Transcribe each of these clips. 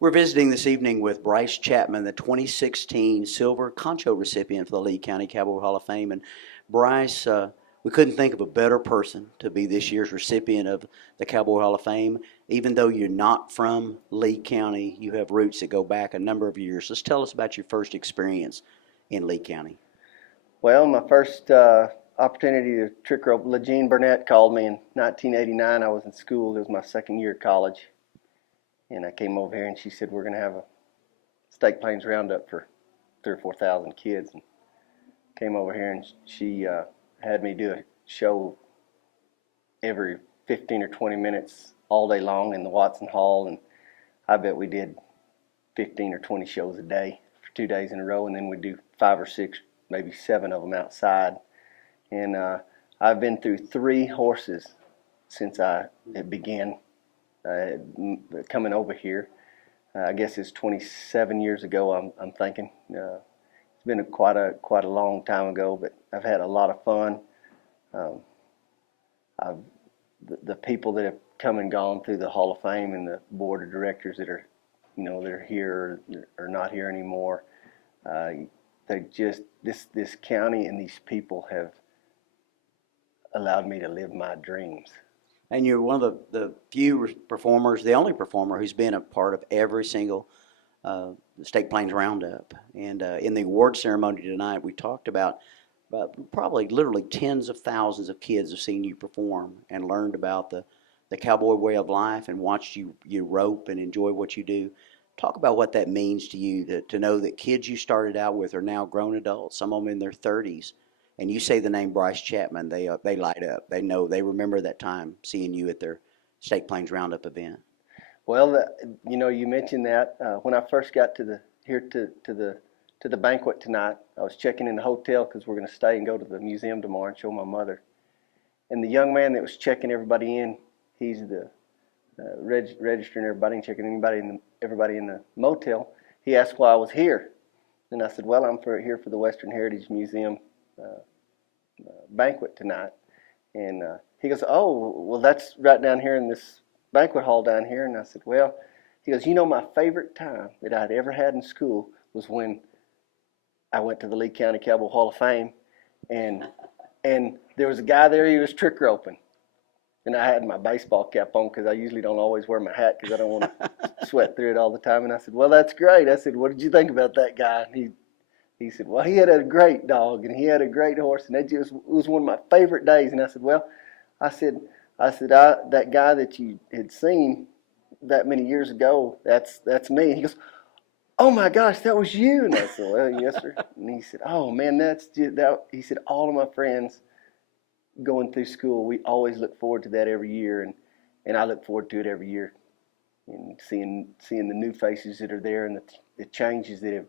We're visiting this evening with Brice Chapman, the 2016 Silver Concho recipient for the Lee County Cowboy Hall of Fame. And Brice, we couldn't think of a better person to be this year's recipient of the Cowboy Hall of Fame. Even though you're not from Lee County, you have roots that go back a number of years. Just tell us about your first experience in Lee County. Well, my first opportunity to trick rope, LaJean Burnett called me in 1989. I was in school. It was my second year of college. And I came over here and she said, we're going to have a Staked Plains Roundup for 3,000 or 4,000 kids. And came over here and she had me do a show every 15 or 20 minutes all day long in the Watson Hall. And I bet we did 15 or 20 shows a day for 2 days in a row. And then we'd do 5 or 6, maybe 7 of them outside. And I've been through 3 horses since it began coming over here. I guess it's 27 years ago. I'm thinking it's been quite a long time ago, but I've had a lot of fun. The people that have come and gone through the Hall of Fame and the board of directors that are here or not here anymore. They just this county and these people have allowed me to live my dreams. And you're one of the few performers, the only performer who's been a part of every single Staked Plains Roundup. And in the award ceremony tonight, we talked about probably literally tens of thousands of kids have seen you perform and learned about the cowboy way of life and watched you rope and enjoy what you do. Talk about what that means to you, to know that kids you started out with are now grown adults, some of them in their 30s. And you say the name Brice Chapman, they light up. They know, they remember that time seeing you at their Staked Plains Roundup event. Well, you mentioned that when I first got to the banquet tonight, I was checking in the hotel because we're going to stay and go to the museum tomorrow and show my mother. And the young man that was checking everybody in, he's the registering everybody and checking everybody in the motel. He asked why I was here, and I said, "Well, I'm here for the Western Heritage Museum banquet tonight." And he goes, "Oh, well, that's right down here in this banquet hall down here." And I said, "Well," he goes, my favorite time that I'd ever had in school was when I went to the Lee County Cowboy Hall of Fame, and there was a guy there, he was trick roping. And I had my baseball cap on because I usually don't always wear my hat because I don't want to sweat through it all the time. And I said, "Well, that's great." I said, "What did you think about that guy?" And he said, "Well, he had a great dog and he had a great horse, and it was one of my favorite days." And I said, "Well," I said, that guy that you had seen that many years ago, that's me." And he goes, "Oh my gosh, that was you." And I said, "Well, yes, sir." And he said, "Oh man, that's just that." He said, "All of my friends going through school, we always look forward to that every year, and I look forward to it every year, and seeing the new faces that are there and the changes that have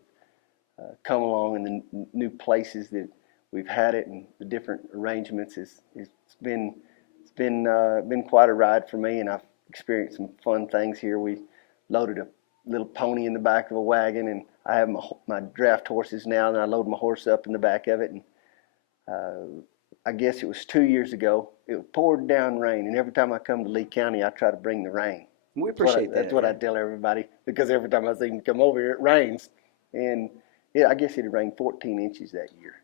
come along and the new places that we've had it and the different arrangements. It's been quite a ride for me, and I've experienced some fun things here. We loaded a little pony in the back of a wagon, and I have my draft horses now, and I load my horse up in the back of it. And I guess it was 2 years ago. It poured down rain, and every time I come to Lee County, I try to bring the rain. We appreciate that. That's what I tell everybody, because every time I see them come over here, it rains. And I guess it had rained 14 inches that year.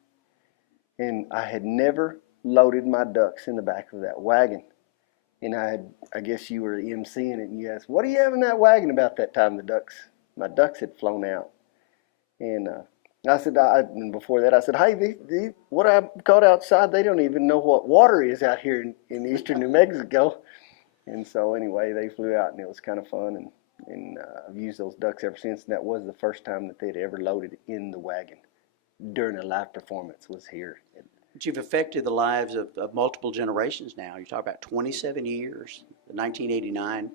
And I had never loaded my ducks in the back of that wagon. And I guess you were emceeing it, and you asked, "What do you have in that wagon?" About that time, my ducks had flown out. And I said, and before that, I said, "Hey, what I caught outside, they don't even know what water is out here in eastern New Mexico." And so anyway, they flew out, and it was kind of fun. And I've used those ducks ever since. And that was the first time that they'd ever loaded in the wagon during a live performance, was here. But you've affected the lives of multiple generations now. You talk about 27 years, 1989.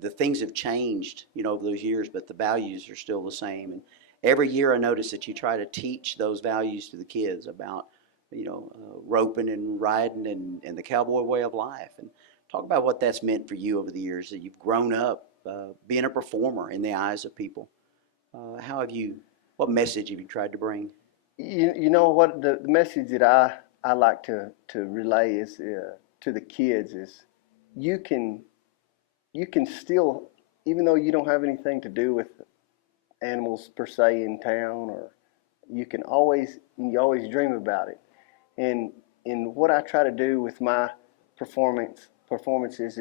The things have changed, over those years, but the values are still the same. And every year I notice that you try to teach those values to the kids about, roping and riding and the cowboy way of life. And talk about what that's meant for you over the years, that you've grown up being a performer in the eyes of people. What message have you tried to bring? You know what, the message that I like to relay is to the kids is you can still even though you don't have anything to do with animals per se in town, or you always dream about it. And what I try to do with my performances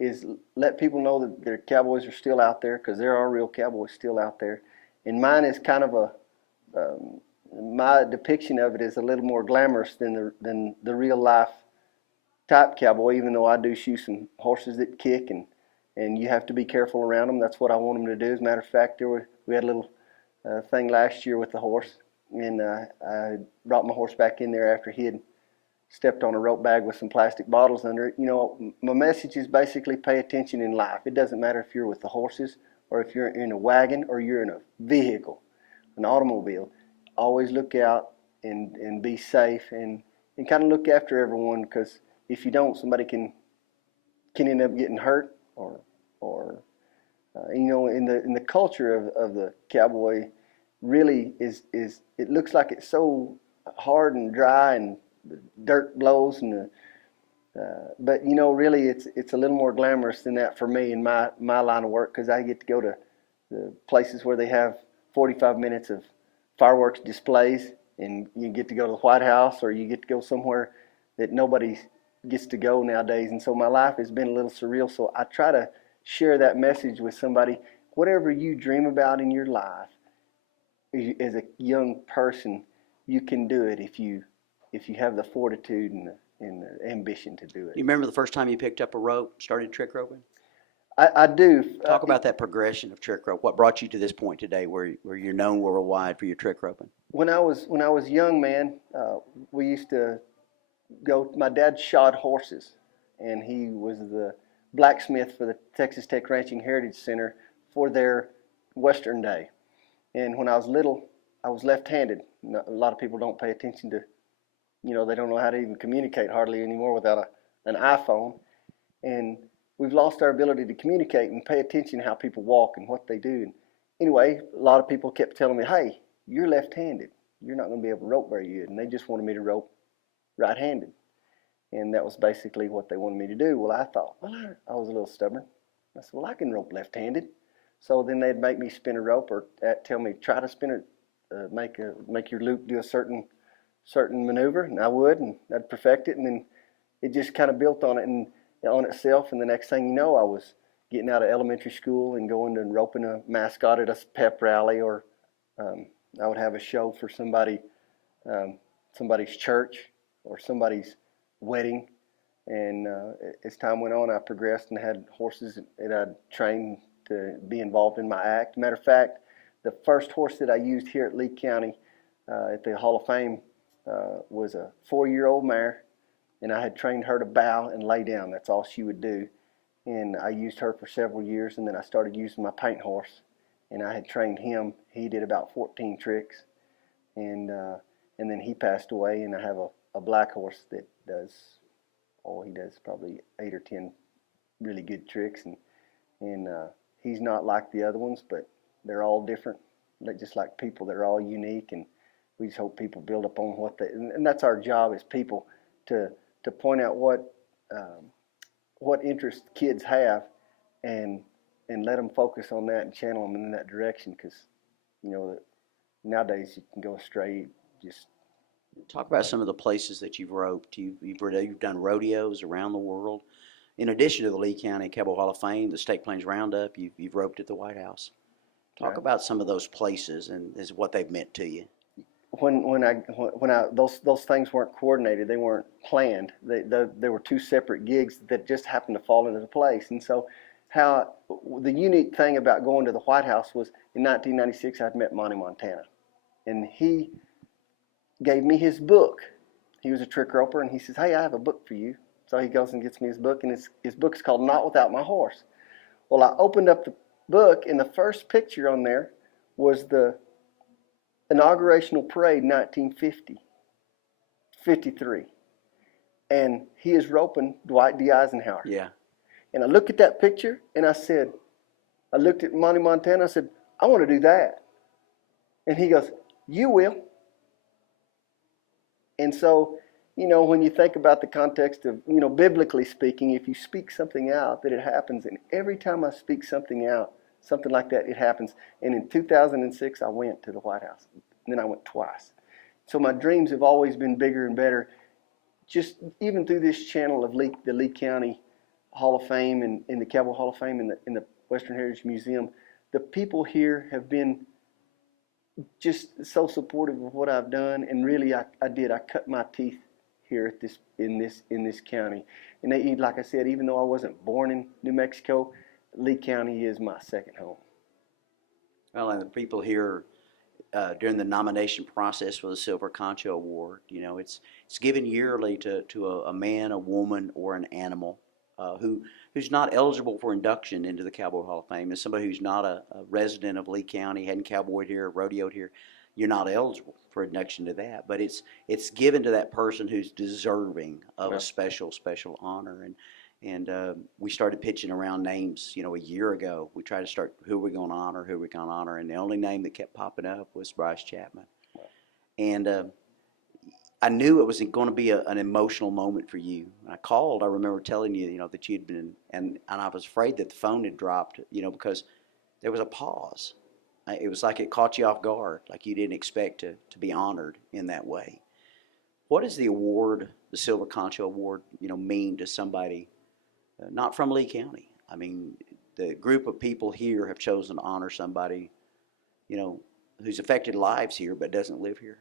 is let people know that their cowboys are still out there, because there are real cowboys still out there. And mine is kind of my depiction of it is a little more glamorous than the real life type cowboy, even though I do shoot some horses that kick, and you have to be careful around them. That's what I want them to do. As a matter of fact, we had a little thing last year with the horse, and I brought my horse back in there after he had stepped on a rope bag with some plastic bottles under it. You know, my message is basically pay attention in life. It doesn't matter if you're with the horses or if you're in a wagon or you're in a vehicle, an automobile. Always look out and be safe and kind of look after everyone, because if you don't, somebody can end up getting hurt or you know, in the culture of the cowboy really is it looks like it's so hard and dry and the dirt blows and but you know, really it's a little more glamorous than that for me in my line of work, because I get to go to the places where they have 45 minutes of fireworks displays, and you get to go to the White House, or you get to go somewhere that nobody gets to go nowadays. And so my life has been a little surreal, so I try to share that message with somebody. Whatever you dream about in your life as a young person, you can do it if you have the fortitude and the ambition to do it. You remember the first time you picked up a rope, started trick roping? I do. Talk about that progression of trick rope. What brought you to this point today, where you're known worldwide for your trick roping? When I was young, man, we used to go. My dad shod horses, and he was the blacksmith for the Texas Tech Ranching Heritage Center for their Western Day. And when I was little, I was left-handed. A lot of people don't pay attention to, you know, they don't know how to even communicate hardly anymore without an iPhone. And we've lost our ability to communicate and pay attention to how people walk and what they do. And anyway, a lot of people kept telling me, hey, you're left-handed. You're not going to be able to rope very good. And they just wanted me to rope right-handed. And that was basically what they wanted me to do. Well, I thought, well, I was a little stubborn. I said, well, I can rope left-handed. So then they'd make me spin a rope, or tell me, try to spin it, make your loop do a certain maneuver, and I would, and I'd perfect it, and then it just kind of built on it and on itself. And the next thing you know, I was getting out of elementary school and going and roping a mascot at a pep rally, or I would have a show for somebody's church or somebody's wedding. And as time went on, I progressed and had horses that I'd trained to be involved in my act. Matter of fact, the first horse that I used here at Lee County at the Hall of Fame was a 4-year-old mare, and I had trained her to bow and lay down. That's all she would do. And I used her for several years, and then I started using my paint horse, and I had trained him. He did about 14 tricks, and then he passed away, and I have a black horse that does, he does probably 8 or 10 really good tricks, and he's not like the other ones, but they're all different. They're just like people. They're all unique, and we just hope people build upon what they, and that's our job as people, to point out what interest kids have, and let them focus on that and channel them in that direction, because you know nowadays you can go astray. Just talk about some of the places that you've roped. You've done rodeos around the world. In addition to the Lee County Cowboy Hall of Fame, the Staked Plains Roundup, you've roped at the White House. Talk about some of those places and what they've meant to you. When those things weren't coordinated, they weren't planned. They were two separate gigs that just happened to fall into place. And so, the unique thing about going to the White House was in 1996 I'd met Monty Montana, and he gave me his book. He was a trick roper, and he says, "Hey, I have a book for you." So he goes and gets me his book, and his book's called Not Without My Horse. Well, I opened up the book, and the first picture on there was the inaugurational parade 1953. And he is roping Dwight D. Eisenhower. Yeah. And I looked at that picture, and I looked at Monty Montana, I said, I want to do that. And he goes, you will. And so when you think about the context of, biblically speaking, if you speak something out, that it happens. And every time I speak something out, something like that, it happens. And in 2006, I went to the White House. And then I went twice. So my dreams have always been bigger and better. Just even through this channel of the Lee County Hall of Fame and in the Cowboy Hall of Fame in the Western Heritage Museum, the people here have been just so supportive of what I've done. And really, I cut my teeth here in this county. And like I said, even though I wasn't born in New Mexico, Lee County is my second home. Well, and the people here during the nomination process for the Silver Concho Award, it's given yearly to a man, a woman, or an animal who's not eligible for induction into the Cowboy Hall of Fame. As somebody who's not a resident of Lee County, hadn't cowboyed here, rodeoed here, you're not eligible for induction to that. But it's given to that person who's deserving of a special honor. And we started pitching around names, a year ago. We tried to start who are we going to honor, and the only name that kept popping up was Brice Chapman. And I knew it was going to be an emotional moment for you. I called. I remember telling you, that you'd been, and I was afraid that the phone had dropped, because there was a pause. It was like it caught you off guard, like you didn't expect to be honored in that way. What does the award, the Silver Concho Award, mean to somebody not from Lee County? I mean, the group of people here have chosen to honor somebody, who's affected lives here but doesn't live here.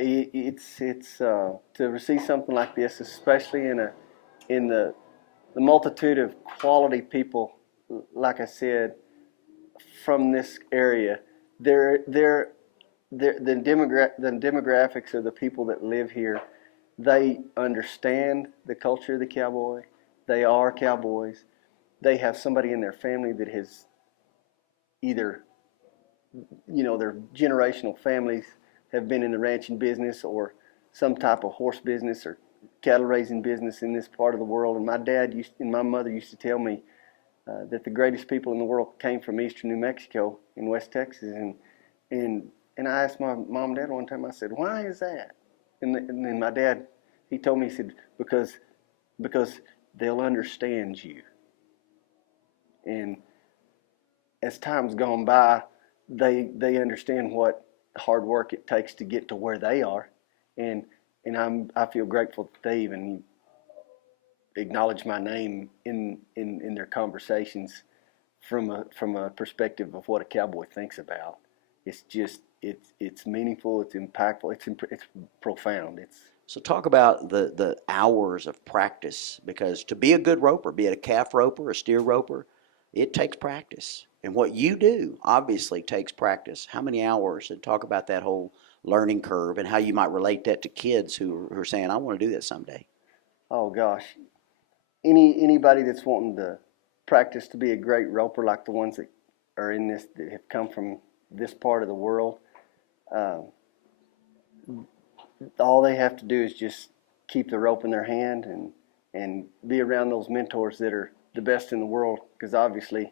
It's to receive something like this, especially in the multitude of quality people, like I said, from this area. The demographics of the people that live here, they understand the culture of the cowboy. They are cowboys. They have somebody in their family that has either, their generational families have been in the ranching business or some type of horse business or cattle raising business in this part of the world. And my dad and my mother used to tell me that the greatest people in the world came from eastern New Mexico and West Texas. And I asked my mom and dad one time, I said, why is that? And then my dad, he told me, he said, because they'll understand you. And as time's gone by, they understand what hard work it takes to get to where they are, and I feel grateful that they even acknowledge my name in their conversations from a perspective of what a cowboy thinks about. It's just it's meaningful, it's impactful, it's profound. So talk about the hours of practice, because to be a good roper, be it a calf roper, a steer roper, it takes practice. And what you do obviously takes practice. How many hours? And talk about that whole learning curve and how you might relate that to kids who are saying, I want to do that someday. Oh gosh, anybody that's wanting to practice to be a great roper, like the ones that are in this, that have come from this part of the world, all they have to do is just keep the rope in their hand and be around those mentors that are the best in the world, because obviously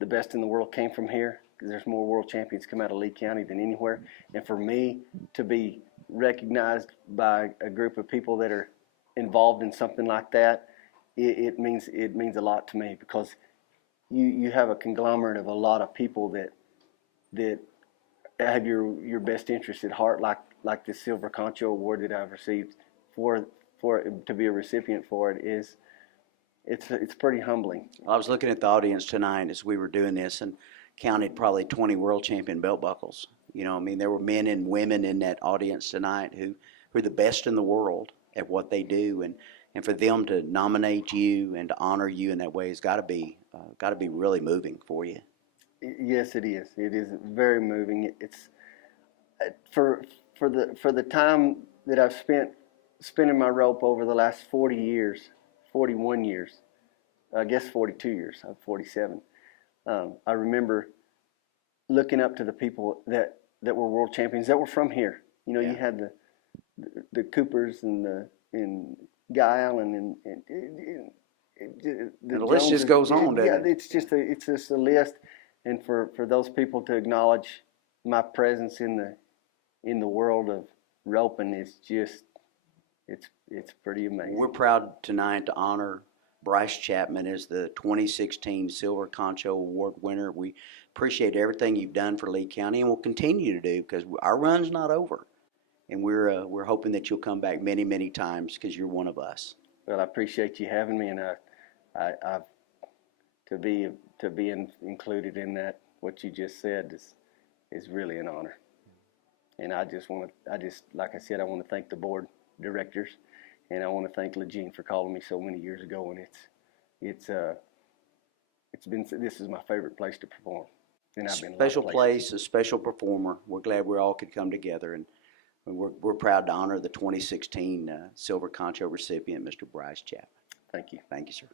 the best in the world came from here, because there's more world champions come out of Lee County than anywhere. And for me to be recognized by a group of people that are involved in something like that, it means a lot to me, because you have a conglomerate of a lot of people that have your best interest at heart, like the Silver Concho Award that I've received for to be a recipient for it is. It's pretty humbling. I was looking at the audience tonight as we were doing this and counted probably 20 world champion belt buckles. There were men and women in that audience tonight who are the best in the world at what they do, and for them to nominate you and to honor you in that way has got to be really moving for you. Yes, it is. It is very moving. It's for the time that I've spent spinning my rope over the last 41 years, I guess 42 years. I'm 47. I remember looking up to the people that were world champions that were from here. You had the Coopers and Guy Allen and the list just goes on, doesn't it? It's just a list, and for those people to acknowledge my presence in the world of roping is just it's pretty amazing. We're proud tonight to honor Brice Chapman as the 2016 Silver Concho Award winner. We appreciate everything you've done for Lee County and will continue to do because our run's not over. And we're hoping that you'll come back many, many times because you're one of us. Well, I appreciate you having me, and I to be included in that, what you just said is really an honor. And I just like I said, I want to thank the board directors, and I want to thank Legene for calling me so many years ago. And this is my favorite place to perform. And I've been Special place, a special performer. We're glad we all could come together, and we're proud to honor the 2016 Silver Concho recipient, Mr. Brice Chapman. Thank you. Thank you, sir.